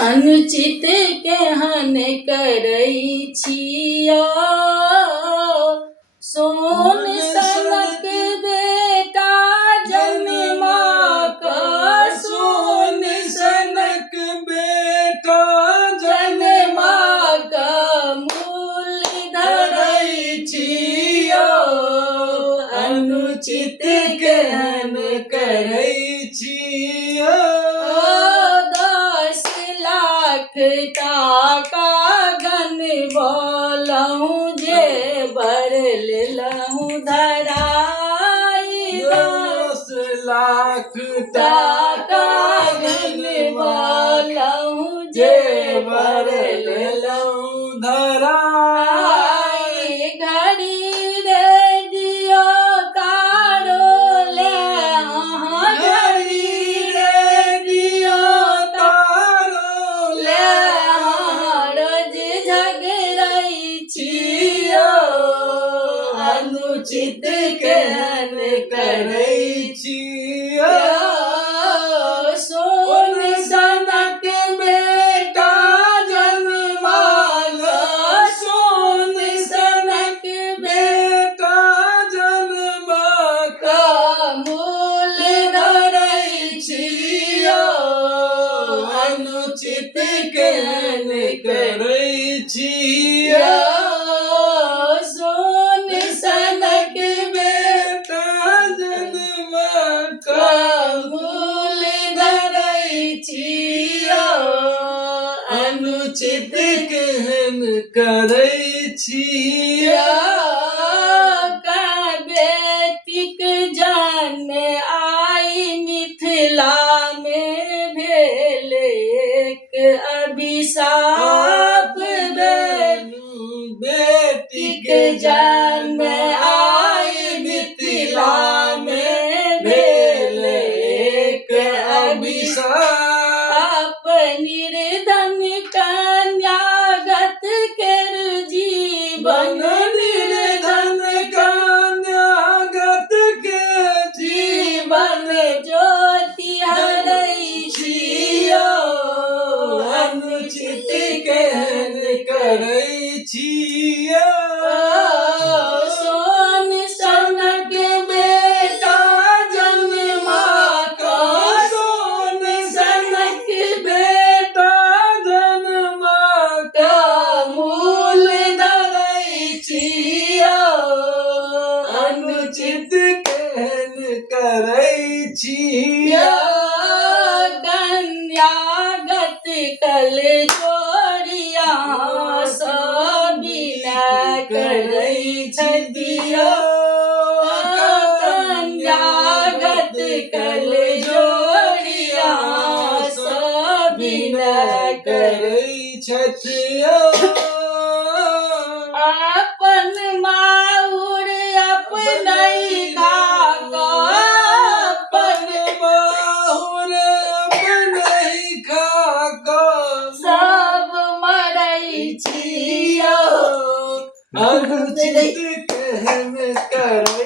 अनुचित केहन करै छियो, सोन सनक बेटा जन्मा कऽ, सोन सनक बेटा जन्मा कऽ मूल धरै छियो। अनुचित केहन करै छियो। 10 लाख टाका गनबलहुँ, जेवर लेलहुँ धराई। 10 लाख टाका गनबलहुँ, जेवर लेलहुँ धराई। घड़ी रेडियो कारो ले अहाँ, घड़ी रेडियो तारो ले अहाँ रोज झगड़ै छियो। अनुचित केहन करै छियो। सोन सनक बेटा जन्मा कऽ, सोन सनक बेटा जन्मा कऽ मूल धरै छियो। अनुचित केहन करै छियो। सोन सनक बेटा जन्मा कऽ मूल धरै छियो। अनुचित केहन करै छियो। बेटीक जन्म आइ मिथिलामे भेल एक अभिशाप भेलू। बेटीक जन्म आइ मिथिलामे भेल एक अभिशाप। निर्धन कन्यागत केर जीवन, निर्धन कन्यागत के जीवन ज्योति हरै छियो। अनुचित केहन करै छियो। सोन सनक बेटा जन्मा कऽ, सोन सनक बेटा जन्मा कऽ मूल धरै छियो। अनुचित केहन करै छियो। कन्यागत कल जोड़िया सब विनय करै छथियो। कन्यागत कल जोड़िया सब विनय करै छथियो। अपन माउर अपनै खाकऽ, अपन बाहुर अपनै खाकऽ सब मरै छियो। अनुचित केहन करै